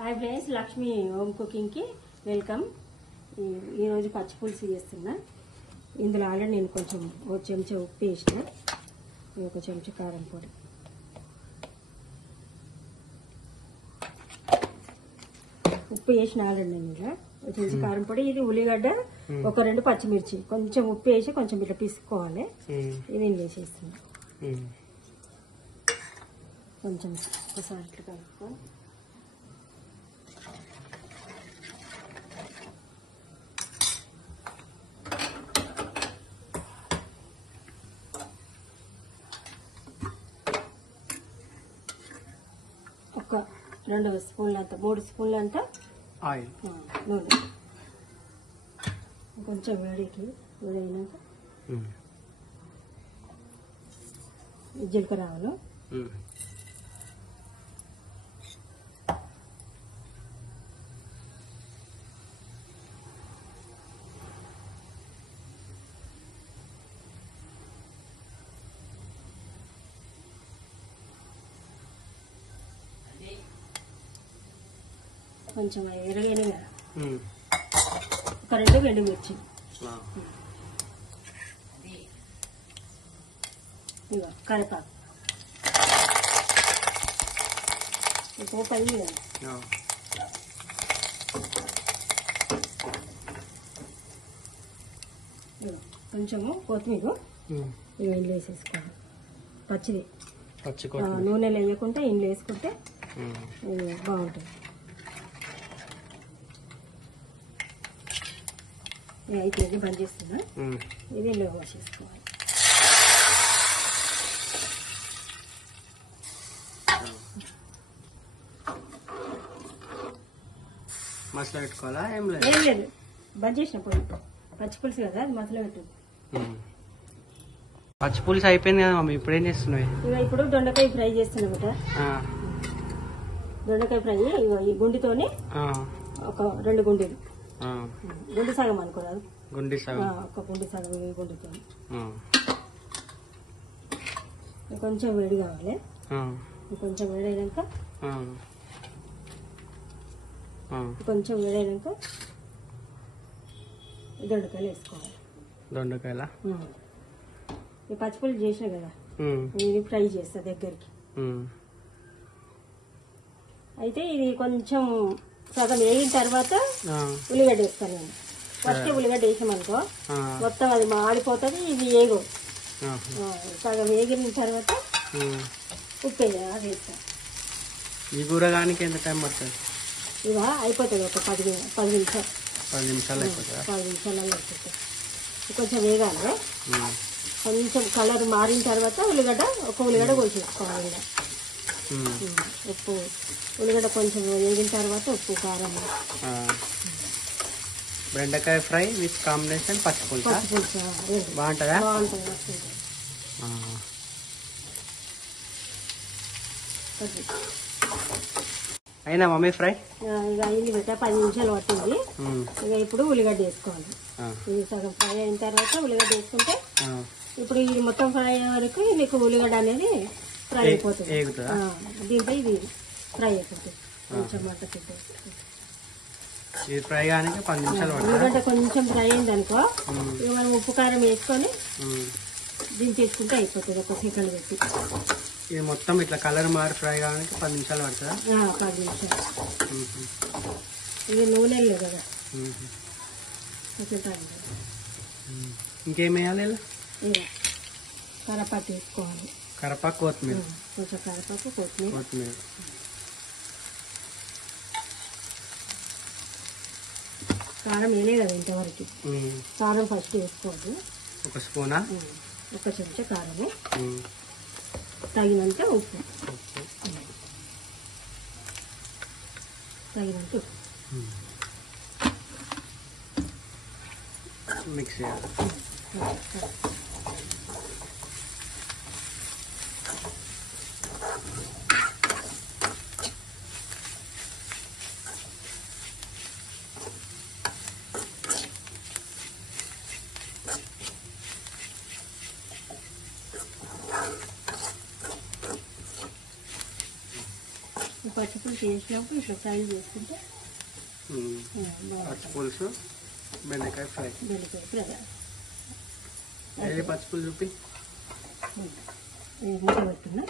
Hi friends, Lakshmi home కుకింగ్కి welcome. ఈరోజు పచ్చి పులుసు చేస్తున్నా. ఇందులో ఆల్రెడీ నేను కొంచెం ఒక చెంచా ఉప్పు వేసిన, ఒక చెంచా కారం పొడి, ఉప్పు వేసిన ఆల్రెడీ నేను ఇలా ఒక చెంచా కారం పొడి. ఇది ఉల్లిగడ్డ, ఒక 2 పచ్చిమిర్చి, కొంచెం ఉప్పు వేసి కొంచెం ఇట్లా పిసుకోవాలి. ఇది నేను వేసేస్తున్నా. కొంచెం ఒకసారి ఇట్లా కలుపుకొని ఒక 2 స్పూన్లంత 3 స్పూన్లంత ఆయిల్ నూనె. కొంచెం వేడికి వేడైనాక జీలకర్ర ఆవాలు, కొంచెం ఎరగని కదా, ఒక 2 ఎండుమిర్చి, ఇగో కరివేపాకు, పోపు అయింది కదా. కొంచెము కొత్తిమీర ఇంట్లో వేసేసుకోవాలి. పచ్చిది నూనెలో వేయకుంటే ఇంట్లో వేసుకుంటే బాగుంటుంది. అయితే బంద్ చేస్తున్నా. ఇది ఇంట్లో పోసేసుకోవాలి. మసాలా పెట్టుకోవాలా? ఏం లేదు, బంద్ చేసిన పొడి. పచ్చి పులుసు కదా, అది మసాలా పెట్టు. పచ్చి పులుసు అయిపోయింది కదా మమ్మీ, ఇప్పుడు ఏం చేస్తున్నావు? ఇప్పుడు దొండకాయ ఫ్రై చేస్తున్నమాట. దొండకాయ ఫ్రై ఈ గుండితోని ఒక 2 గుండీలు, గుండి సగం అనుకోరాదు, గుండి సగం, ఒక గుండి సగం ఈ గుండితో. కొంచెం వేడి కావాలి. కొంచెం వేడైనాక దొండకాయలు వేసుకోవాలి. దొండకాయల ఈ పచ్చిపులుసు చేసిన కదా, ఇది ఫ్రై చేస్తా దగ్గరికి. అయితే ఇది కొంచెం సగం వేగిన తర్వాత ఉల్లిగడ్డ వేస్తాను నేను. ఫస్ట్ ఉల్లిగడ్డ వేసామనుకో మొత్తం అది మాడిపోతుంది, ఇది వేగు. సగం వేగిన తర్వాత ఉప్పు వేస్తాను. ఈ కూరగానికి ఎంత టైం పడుతుంది? ఇక అయిపోతుంది ఒక 10 నిమిషాలు. 10 నిమిషాలు అయిపోతుంది. 10 నిమిషాలలో అయిపోతుంది. కొంచెం వేగాలి. కొంచెం కలర్ మారిన తర్వాత ఒక ఉల్లిగడ్డ కోసేసుకోవాలి. ఉప్పు, ఉల్లిగడ్డ కొంచెం వేగిన తర్వాత ఉప్పు, కారం. బెండకాయ ఫ్రై విత్ కాంబినేషన్ పచ్చి పులుసు బాగుంటుందా? బాగుంటుంది. అయినా మమ్మీ ఫ్రై ఇక అయింది పెట్ట 10 నిమిషాలు పట్టింది. ఇక ఇప్పుడు ఉల్లిగడ్డ వేసుకోవాలి. ఇది సగం ఫ్రై అయిన తర్వాత ఉల్లిగడ్డ వేసుకుంటే ఇప్పుడు ఇది మొత్తం ఫ్రై అయ్యే వరకు మీకు ఉల్లిగడ్డ అనేది ఫ్రై అయిపోతుంది. దీంట్లో ఇది ఫ్రై అయిపోతుంది. కొంచెం మంట పెట్టేసి ఇది ఫ్రై కానీ 10 నిమిషాలు పడుతుంది. ఉల్లిగడ్డ కొంచెం ఫ్రై అయింది అనుకో, ఇక మనం ఉప్పు కారం వేసుకొని దించేసుకుంటే అయిపోతుంది. ఒక సెకండ్ పెట్టి ఇది మొత్తం ఇట్లా కలర్ మారి ఫ్రై కావడానికి 10 నిమిషాలు పడుతుందా? 10 నిమిషాలు. ఇది నూనె లేదు కదా. ఇంకేం వేయాలి? ఇలా కరపాకు వేసుకోవాలి. కరపాకు, కొత్తిమీర, కొంచెం కరపాకు, కొత్తిమీర. కారం వేయలే కదా ఇంతవరకు. కారం ఫస్ట్ వేసుకోవద్దు. 1 స్పూనా? 1 చెంచా కారము, తగినంత ఉప్పు, తగినంత ఉప్పు మిక్స్ చేయాలి. పచ్చిపులుసు చేసినప్పుడు ఇట్లా ఫ్రై చేసుకుంటే పచ్చిపులుసు బెండకాయ ఫ్రై. బెండకాయ ఫ్రై. ఏ పచ్చిపులుసు చూపి మూత పెట్టుకున్నా.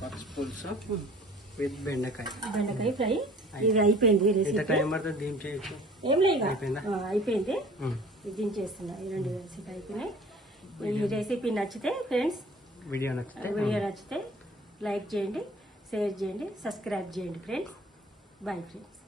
పచ్చిపులుసు విత్ బెండకాయ ఫ్రై. ఇది అయిపోయింది రెసిపీ. టైం పడుతుంది దీని చేయొచ్చు. ఏం లేదు, అయిపోయింది. ఇది దించేస్తున్నా. ఈ 2 రెసిపీ అయిపోయినాయి. ఈ రెసిపీ నచ్చితే ఫ్రెండ్స్, వీడియో నచ్చితే లైక్ చేయండి, షేర్ చేయండి, సబ్స్క్రైబ్ చేయండి ఫ్రెండ్స్. Bye friends.